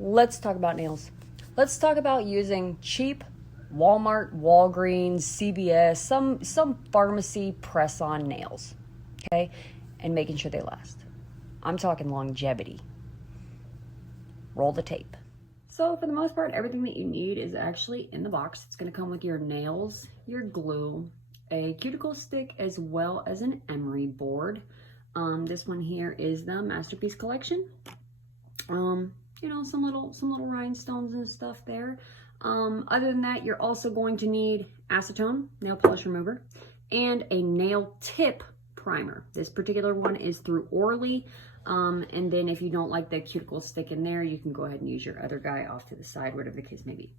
let's talk about nails. Let's talk about using cheap Walmart, Walgreens, CVS, some pharmacy press-on nails, okay? And making sure they last. I'm talking longevity. Roll the tape. So for the most part, everything that you need is actually in the box. It's gonna come with your nails, your glue, a cuticle stick, as well as an emery board. This one here is the Masterpiece Collection. You know, some little rhinestones and stuff there. Other than that, you're also going to need acetone, nail polish remover, and a nail tip primer. This particular one is through Orly. And then if you don't like the cuticle stick in there, you can go ahead and use your other guy off to the side, whatever the case may be.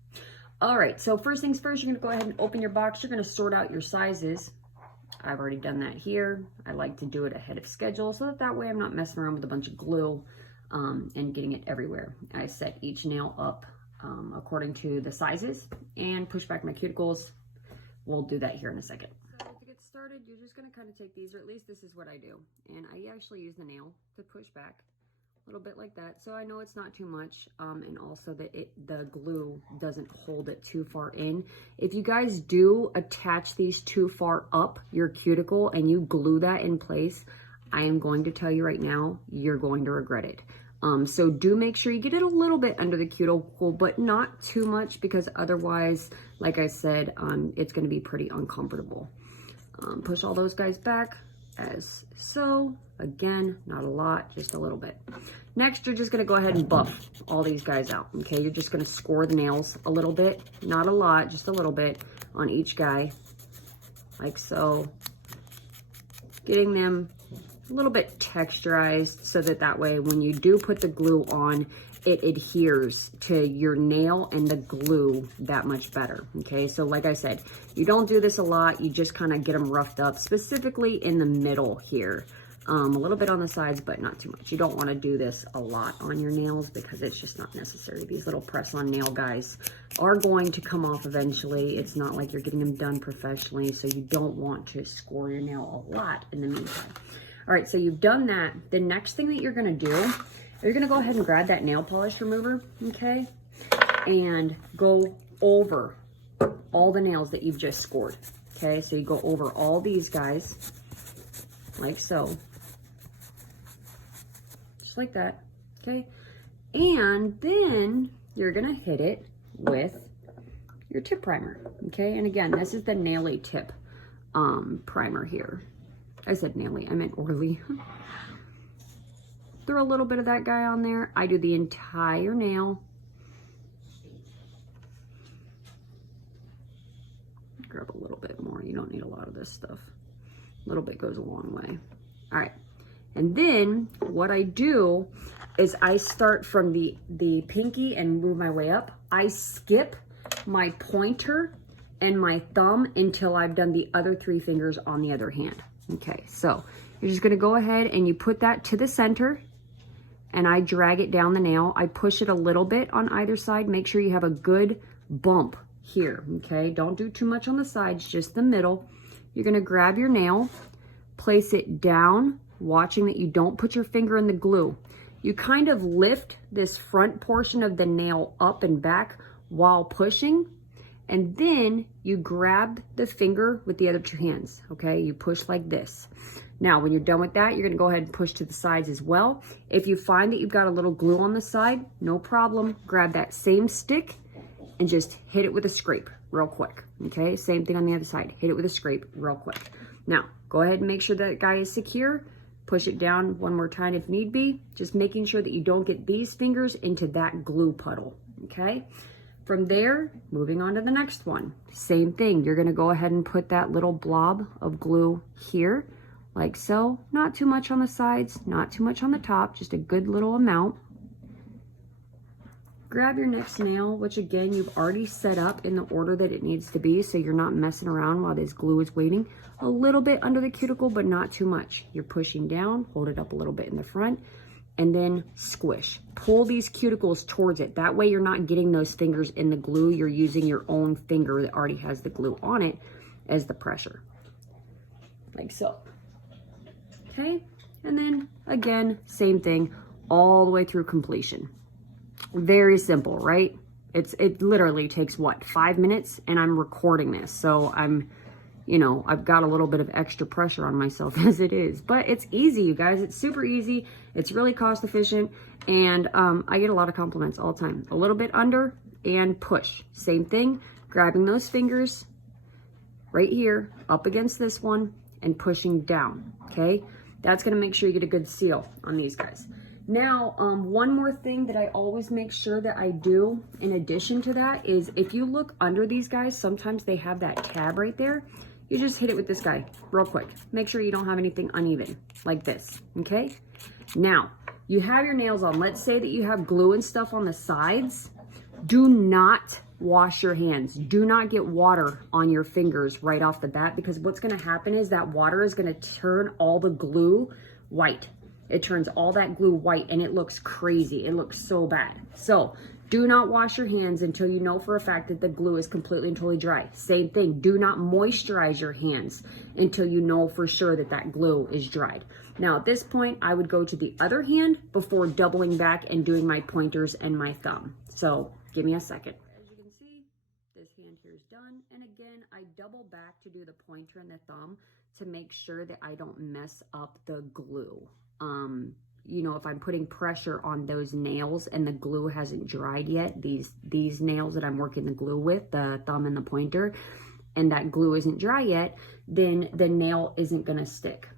All right, so first things first, you're gonna go ahead and open your box. You're gonna sort out your sizes. I've already done that here. I like to do it ahead of schedule so that way I'm not messing around with a bunch of glue and getting it everywhere. I set each nail up according to the sizes and push back my cuticles. We'll do that here in a second. So to get started, you're just gonna kind of take these, or at least this is what I do. And I actually use the nail to push back a little bit like that. So I know it's not too much, and also that the glue doesn't hold it too far in. If you guys do attach these too far up your cuticle and you glue that in place, I am going to tell you right now, you're going to regret it. So do make sure you get it a little bit under the cuticle, but not too much, because otherwise, like I said, it's going to be pretty uncomfortable. Push all those guys back as so. Again, not a lot, just a little bit. Next, you're just going to go ahead and buff all these guys out. Okay, you're just going to score the nails a little bit, not a lot, just a little bit on each guy, like so. Getting them a little bit texturized so that way when you do put the glue on, it adheres to your nail and the glue that much better. Okay, so like I said, you don't do this a lot, you just kind of get them roughed up, specifically in the middle here. A little bit on the sides, but not too much. You don't want to do this a lot on your nails because it's just not necessary. These little press-on nail guys are going to come off eventually. It's not like you're getting them done professionally, so you don't want to score your nail a lot in the meantime. All right, so you've done that. The next thing that you're gonna do, you're gonna go ahead and grab that nail polish remover, okay? And go over all the nails that you've just scored, okay? So you go over all these guys, like so. Just like that, okay? And then you're gonna hit it with your tip primer, okay? And again, this is the Naily tip primer here. I said Naily, I meant Orly. Throw a little bit of that guy on there. I do the entire nail. Grab a little bit more. You don't need a lot of this stuff. A little bit goes a long way. All right. And then what I do is I start from the pinky and move my way up. I skip my pointer and my thumb until I've done the other 3 fingers on the other hand. Okay, so you're just gonna go ahead and you put that to the center and I drag it down the nail. I push it a little bit on either side. Make sure you have a good bump here, okay? Don't do too much on the sides, just the middle. You're gonna grab your nail, place it down, watching that you don't put your finger in the glue. You kind of lift this front portion of the nail up and back while pushing, and then you grab the finger with the other 2 hands, okay? You push like this. Now, when you're done with that, you're gonna go ahead and push to the sides as well. If you find that you've got a little glue on the side, no problem. Grab that same stick and just hit it with a scrape real quick, okay? Same thing on the other side. Hit it with a scrape real quick. Now, go ahead and make sure that guy is secure. Push it down one more time if need be. Just making sure that you don't get these fingers into that glue puddle, okay? From there, moving on to the next one. Same thing, you're gonna go ahead and put that little blob of glue here, like so. Not too much on the sides, not too much on the top, just a good little amount. Grab your next nail, which again, you've already set up in the order that it needs to be, so you're not messing around while this glue is waiting. A little bit under the cuticle, but not too much. You're pushing down, hold it up a little bit in the front, and then squish. Pull these cuticles towards it. That way you're not getting those fingers in the glue. You're using your own finger that already has the glue on it as the pressure. Like so. Okay? And then again, same thing all the way through completion. Very simple, right? It literally takes what, 5 minutes, and I'm recording this. So I've got a little bit of extra pressure on myself as it is, but it's easy, you guys. It's super easy. It's really cost efficient. And I get a lot of compliments all the time. A little bit under and push. Same thing, grabbing those fingers right here up against this one and pushing down, okay? That's gonna make sure you get a good seal on these guys. Now, one more thing that I always make sure that I do in addition to that is if you look under these guys, sometimes they have that tab right there. You just hit it with this guy real quick. Make sure you don't have anything uneven like this, okay? Now, you have your nails on. Let's say that you have glue and stuff on the sides. Do not wash your hands. Do not get water on your fingers right off the bat, because what's gonna happen is that water is gonna turn all the glue white. It turns all that glue white and it looks crazy. It looks so bad. So do not wash your hands until you know for a fact that the glue is completely and totally dry. Same thing, do not moisturize your hands until you know for sure that that glue is dried. Now at this point, I would go to the other hand before doubling back and doing my pointers and my thumb. So give me a second. As you can see, this hand here is done. And again, I double back to do the pointer and the thumb to make sure that I don't mess up the glue. If I'm putting pressure on those nails and the glue hasn't dried yet, these nails that I'm working the glue with, the thumb and the pointer, and that glue isn't dry yet, then the nail isn't gonna stick.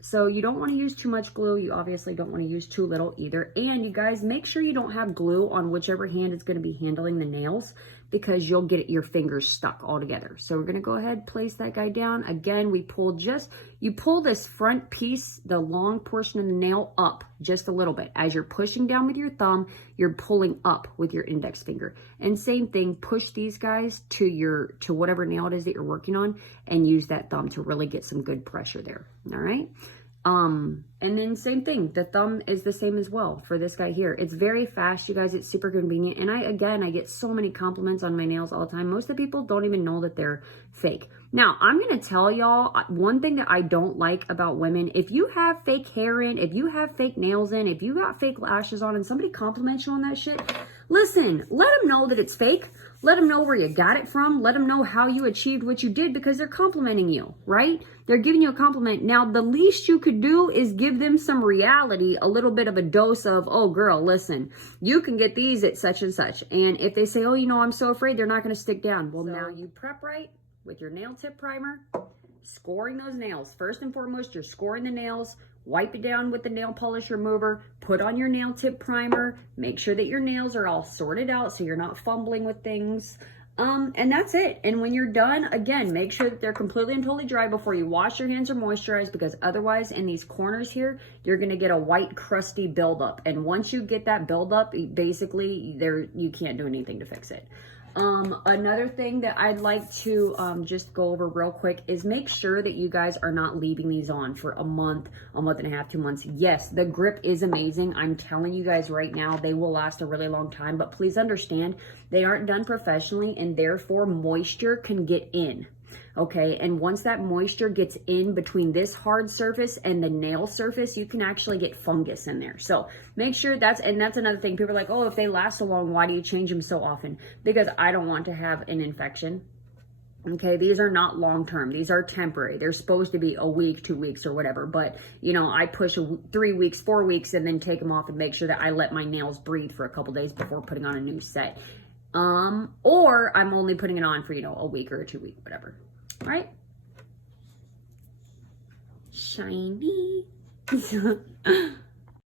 So you don't want to use too much glue. You obviously don't want to use too little either. And you guys, make sure you don't have glue on whichever hand is going to be handling the nails, because you'll get your fingers stuck all together. So we're going to go ahead, place that guy down. Again, you pull this front piece, the long portion of the nail up just a little bit. As you're pushing down with your thumb, you're pulling up with your index finger. And same thing, push these guys to whatever nail it is that you're working on, and use that thumb to really get some good pressure there. All right. And then same thing, the thumb is the same as well for this guy here. It's very fast, you guys. It's super convenient. And I get so many compliments on my nails all the time. Most of the people don't even know that they're fake. Now, I'm going to tell y'all one thing that I don't like about women. If you have fake hair in, if you have fake nails in, if you got fake lashes on and somebody compliments you on that shit, listen, let them know that it's fake. Let them know where you got it from. Let them know how you achieved what you did, because they're complimenting you, right? They're giving you a compliment. Now, the least you could do is give them some reality, a little bit of a dose of, oh, girl, listen, you can get these at such and such. And if they say, oh, I'm so afraid they're not going to stick down. Well, now you prep right with your nail tip primer, scoring those nails. First and foremost, you're scoring the nails. Wipe it down with the nail polish remover, put on your nail tip primer, make sure that your nails are all sorted out so you're not fumbling with things. And that's it. And when you're done, again, make sure that they're completely and totally dry before you wash your hands or moisturize, because otherwise in these corners here, you're going to get a white crusty buildup. And once you get that buildup, basically you can't do anything to fix it. Another thing that I'd like to just go over real quick is make sure that you guys are not leaving these on for a month and a half, 2 months. Yes, the grip is amazing. I'm telling you guys right now, they will last a really long time, but please understand they aren't done professionally, and therefore moisture can get in. Okay, and once that moisture gets in between this hard surface and the nail surface, you can actually get fungus in there. So make sure that's another thing. People are like, oh, if they last so long, why do you change them so often? Because I don't want to have an infection. Okay, these are not long-term. These are temporary. They're supposed to be a week, 2 weeks or whatever. But, I push 3 weeks, 4 weeks, and then take them off and make sure that I let my nails breathe for a couple days before putting on a new set. Or I'm only putting it on for, a week or a 2 week, whatever. Right? Shiny.